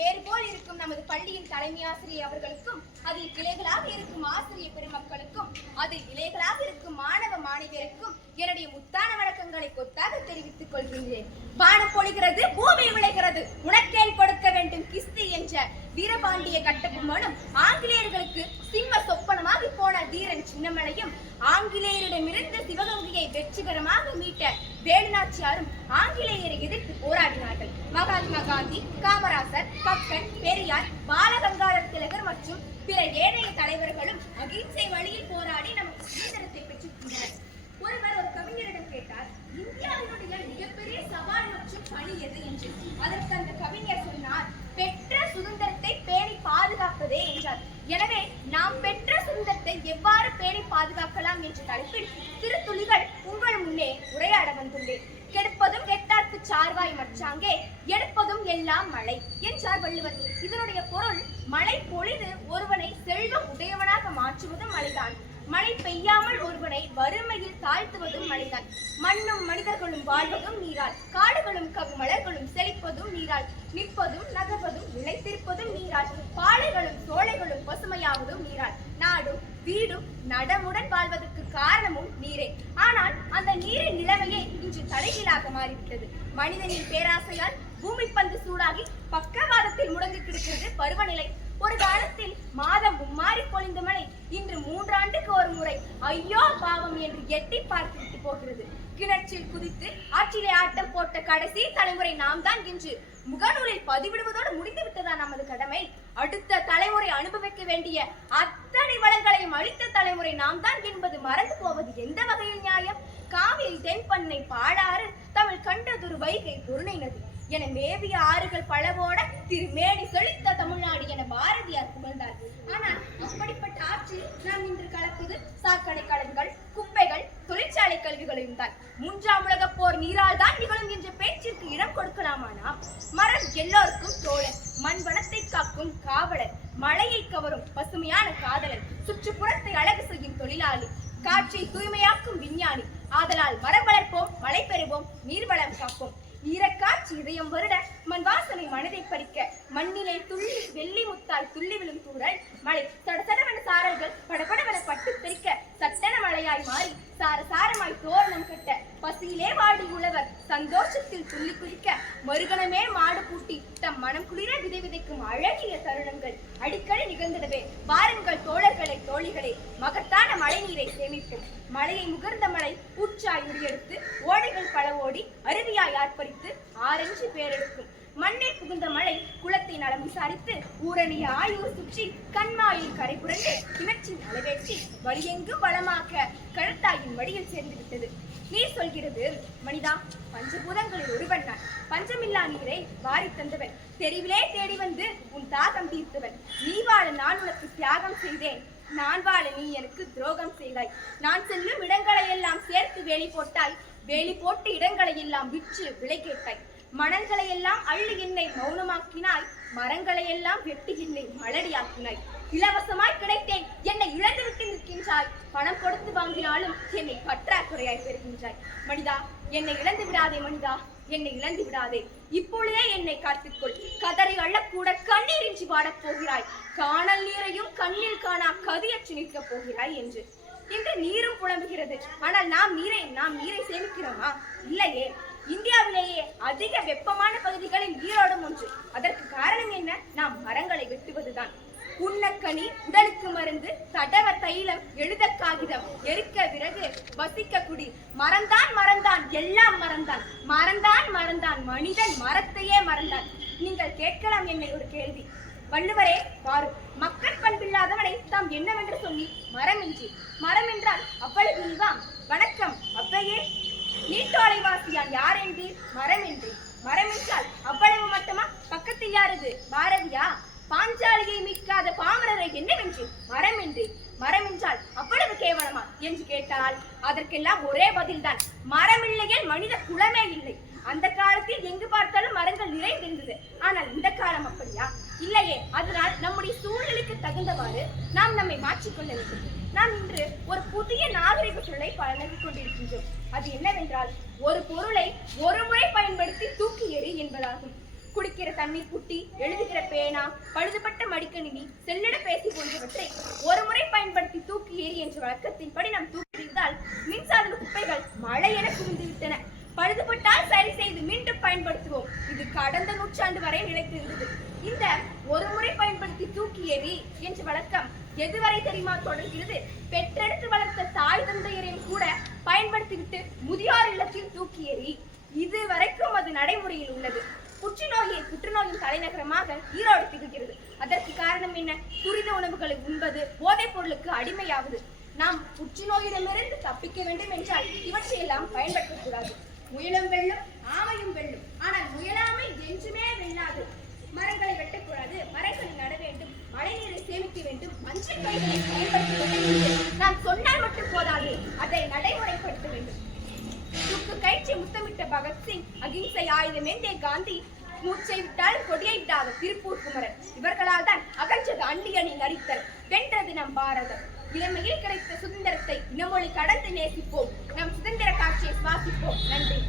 வேறு போல் இருக்கும் நமது பள்ளியின் தலைமை ஆசிரியர் அவர்களுக்கும், அதில் கிளைகளாக இருக்கும் ஆசிரியர் பெருமக்களுக்கும், அதில் இலைகளாக இருக்கும் மாணவ மாணவியருக்கும் என்னுடைய முத்தான வணக்கங்களை கொத்தாக தெரிவித்துக் கொள்கின்றேன். வானம் பொழிகிறது, பூமி விளைகிறது, உனக்கேன் கொடுக்க வேண்டும் கிஸ்தி என்ற வீரபாண்டிய கட்டபொம்மனும், ஆங்கிலேயர்களுக்கு சிம்ம சொப்பனமாகி போன தீரன் சின்னமலையும், ஆங்கிலேயரிடமிருந்து சிவகங்கையை வெற்றிகரமாக மீட்ட வேலுநாச்சியாரும் ஆங்கிலேயரை எதிர்த்து போராடினார்கள். மகாத்மா காந்தி, காமராசர், கக்கன், பெரியார், பாலகங்காதர திலகர் மற்றும் பிற ஏனைய தலைவர்களும் அகிம்சை வழியில் போராடி நமக்கு சுதந்திரத்தை பெற்றுக்கொண்டனர். ஒருவர் ஒரு கவிஞரிடம் கேட்டார், இந்தியாவினுடைய மிகப்பெரிய சவால் மற்றும் பணி எது என்று. அதற்கு அந்த கவிஞர் சொன்னார், பெற்ற சுதந்திரத்தை பேணி பாதுகாப்பதே என்றார். எனவே நாம் பெற்ற சுதந்திரத்தை எவ்வாறு பேணி பாதுகாக்கலாம் என்ற தலைப்பில் திருத்துளிகள் உங்கள் முன்னே உரையாட வந்துள்ளேன். கெடுப்பதும் கெட்டார்க்கு சார்வாய் மற்றாங்கே, எடுப்பதும் எல்லாம் மழை என்றார் வள்ளுவர். இதனுடைய பொருள், மழை பொழிது ஒருவனை செல்வம் உடையவனாக மாற்றுவதும் மழைதான். மழை பெய்யாமல் ஒருவனை வறுமையில் தாழ்த்துவதும் மழைதான். மண்ணும் மனிதர்களும் வாழ்வதும் நீரால், காடுகளும் கவிமலர்களும் செழிப்பதும் நீரால், நிற்பதும் நகர்வதும் நிலைத்திருப்பதும் நீரால், பாலைகளும் சோலைகளும் பசுமையாவதும் நீரால், நாடும் வீடும் நடமுடன் வாழ்வதற்கு காரணமும் நீரே. ஆனால் அந்த நீரின் நிலைமையே இன்று தலைகீழாக மாறிவிட்டது. மனிதனின் பேராசையால் பூமி பந்து சூடாகி பக்கவாதத்தில் முடங்கி கிடக்கிறது பருவநிலை. ஒரு காலத்தில் மாதம் மும்மாறி பொழிந்த மழை இன்று 3 ஆண்டுக்கு ஒரு முறை ஐயோ பாவம் என்று எட்டி பார்த்துவிட்டு போகிறது. கிணற்றில் குதித்து ஆற்றிலே ஆட்டம் போட்ட கடைசி தலைமுறை நாம் தான் என்று முகநூலில் பதிவிடுவதோடு முடிந்து விட்டதா நமது கடமை? அடுத்த தலைமுறை அனுபவிக்க வேண்டிய அத்தனை வளங்களையும் அளித்த தலைமுறை நாம் தான் என்பது மறந்து போவது எந்த வகையில் நியாயம்? காவிரி தென்பண்ணை பாடாறு தமிழ் கண்டதொரு வைகை பொருணை நதி என மேவிய ஆறுகள் பலவோட திருமேனி செழித்த தமிழ்நாடு என பாரதியார் புகழ்ந்தார். ஆனால் அப்படிப்பட்ட ஆற்றில் நாம் இன்று கலப்பது சாக்கடை கலன்கள், குப்பைகள், தொழிற்சாலை கல்விகளையும் தான். 3ஆம் உலக போர் நீரால் தான் நிகழும் என்ற பேச்சிற்கு இடம் கொடுக்கலாமானா? மரம் எல்லோருக்கும் தோழன், மண் வனத்தை காக்கும் காவலர், மழையை கவரும் பசுமையான காதலன், சுற்றுப்புறத்தை அழகு செய்யும் தொழிலாளி, காற்றை தூய்மையாக்கும் விஞ்ஞானி. ஆதலால் மரம் வளர்ப்போம், மழை பெறுவோம், நீர்வளம் காப்போம். ஈரக்காற்று இதயம் வருட, மண் வாசனை மனதை பறிக்க, மண்ணிலே துள்ளி வெள்ளி முத்தாய் துள்ளி விழும் தூரல் மழை சடசடவென சாரல்கள் படபடவென பட்டு தெரிக்க, சட்டன மழையாய் மாறி சாரசாரமாய் தோரணம் கட்ட, பசியிலே வாடி உழவர் சந்தோஷத்தில் துள்ளி குதிக்க, மறுகணமே மாடு பூட்டி தம் மனம் குளிர விதை விதைக்கும் அழகிய தருணங்கள் அடிக்கடி நிகழ்ந்திடவே. வாருங்கள் தோழர்களே, தோழிகளே, மகத்தான மழை நீரை சேமிப்போம். மழையை முகர்ந்த மழை ஊற்றாய் உரியெடுத்து, ஓடைகள் பல ஓடி அருவியாய் ஆர்ப்பரித்து ஆரென்று பேரெடுக்கும். மண்ணை புகுந்த மழை குளத்தை நலம் விசாரித்து, ஊரணிய ஆயூர் சுற்றி கண்மாயில் கரை புரண்டு, கிணற்றின் அளவேற்றி வழியெங்கும் வளமாக்க கழுத்தாயின் மடியில் சேர்ந்து விட்டது. நீர் சொல்கிறது, மனிதா, பஞ்சபூதங்களில் ஒருவன் நான், பஞ்சமில்லா நீரை வாரி தந்தவன், தெருவிலே தேடி வந்து உன் தாகம் தீர்த்தவன். நீ வாழ நான் உனக்கு தியாகம் செய்தேன், நான் வாழ நீ எனக்கு துரோகம் செய்தாய். நான் செல்லும் இடங்களை எல்லாம் சேர்த்து வேலி போட்டாய், வேலி போட்டு இடங்களை எல்லாம் விற்று விலை கேட்டாய். மணல்களை எல்லாம் அள்ளி என்னை மௌனமாக்கினாய், மரங்களை எல்லாம் வெட்டி என்னை மலடியாக்கினாய். இலவசமாய் கிடைத்தேன், என்னை இழந்து விட்டு நிற்கின்றாய். பணம் கொடுத்து வாங்கினாலும் என்னை பற்றாக்குறையாய் பெறுகின்றாய். மனிதா, என்னை இழந்து விடாதே மனிதா, என்னை இழந்து விடாதே. இப்பொழுதே என்னை காத்துக்கொள். கதறி அள்ளக்கூட கண்ணீரின்றி பாடப் போகிறாய். காணல் நீரையும் கண்ணில் காணா கதியற்று நிற்கப் போகிறாய் என்று. இன்று நீரும் புலம்புகிறது. ஆனால் நாம் நீரை சேமிக்கிறோமா? இல்லையே. இந்தியாவிலேயே அதிக வெப்பமான பகுதிகளில் ஈரோடும் ஒன்று. அதற்கு காரணம் என்ன? நாம் மரங்களை வெட்டுவதுதான். உண்ணக்கனி, உடலுக்கு மருந்து, தடவ தைலம், எழுத காகிதம், எரிக்க விறகு, வசிக்க குடி, மறந்தான் மறந்தான் எல்லாம் மறந்தான், மறந்தான் மறந்தான் மனிதன் மரத்தையே மறந்தான். நீங்கள் கேட்கலாம் என்னை ஒரு கேள்வி. வள்ளுவரே வாரும், மக்கள் பண்பில்லாதவனை தாம் என்னவென்று சொல்லி மரமின்றி. மரம் என்றால் அவ்வளவு இல்வா? வணக்கம் அவ்வையே. நீட்டோலைவாசியான் யார் என்று மரம் என்று. மரம் என்றால் அவ்வளவு மட்டுமா? பக்கத்தில் யாரது? பாரதியா? பாஞ்சாலியை மீட்காத பாமரரை என்னவென்று மரம் என்று. மரம் என்றால் அவ்வளவு கேவலமா என்று கேட்டால் அதற்கெல்லாம் ஒரே பதில்தான், மரமில்லையே மனித குலமே இல்லை. அந்த காலத்தில் எங்கு பார்த்தாலும் மரங்கள் நிறைந்திருந்தது. ஆனால் இந்த காலம் அப்படியா? இல்லையே. அதனால் நம்முடைய சூழ்நிலைக்கு தகுந்தவாறு நாம் நம்மை மாற்றிக்கொள்ள வேண்டும். நாம் இன்று ஒரு புதிய நாகரிக சொல்லை பழகிக் கொண்டிருக்கின்றோம். அது என்னவென்றால், ஒரு பொருளை ஒரு முறை பயன்படுத்தி தூக்கி எறி என்பதாகும். குடிக்கிற தண்ணீர் புட்டி, எழுதுகிற பேனா, பழுதுபட்ட மடிக்கணினி, செல்லிடப்பேசி போன்றவற்றை ஒரு முறை பயன்படுத்தி தூக்கி எறி என்ற வழக்கத்தின்படி நாம் தூக்கி எறிந்தால் மின்சாதன குப்பைகள் மழை என குவிந்து விட்டன. பழுதுபட்டால் சரி செய்து மீண்டும் பயன்படுத்துவோம். இது கடந்த நூற்றாண்டு வரை நிலைத்திருந்தது. இந்த ஒரு முறை பயன்படுத்தி தூக்கி எறி என்ற வழக்கம் எதுவரை தெரியுமா தொடர்கிறது? பெற்றெடுத்து வளர்த்த தாய் தந்தையரையும் கூட பயன்படுத்திவிட்டு முதியோர் இல்லத்தில் தூக்கி எறி. இதுவரைக்கும் அது நடைமுறையில் உள்ளது. புற்றுநோயின் தலைநகரமாக ஈரோடு திகழ்கிறது. அதற்கு காரணம் என்ன? துரித உணவுகளை உண்பது, போதைப் பொருளுக்கு அடிமையாவது. நாம் புற்றுநோயிடமிருந்து தப்பிக்க வேண்டும் என்றால் இவற்றையெல்லாம் பயன்படுத்தக்கூடாது. முயலும் வெல்லும், ஆமையும் வெல்லும். ஆனால் முயலாமை என்றுமே வெல்லாது. மரங்களை வெட்டக்கூடாது, மரங்களை நட வேண்டும், மழை நீரை சேமிக்க வேண்டும், மஞ்சள் பைகளை பயன்படுத்த வேண்டும். நாம் சொன்னால் மட்டும் போதாது, அதை நடைமுறைப்படுத்த வேண்டும். துக்கு கயிற்றை முத்தமிட்ட பகத்சிங், அகிம்சை ஆயுதமேந்திய காந்தி, மூச்சை விட்டால் கொடியை விட்டாத திருப்பூர் குமரன், இவர்களால் தான் அகன்றது அள்ளி நரித்தல், வென்றது நம் பாரதம். இளமையில் கிடைத்த சுதந்திரத்தை இனமொழி கடந்து நேசிப்போம். நம் சுதந்திர காட்சியை சுவாசிப்போம். நன்றி.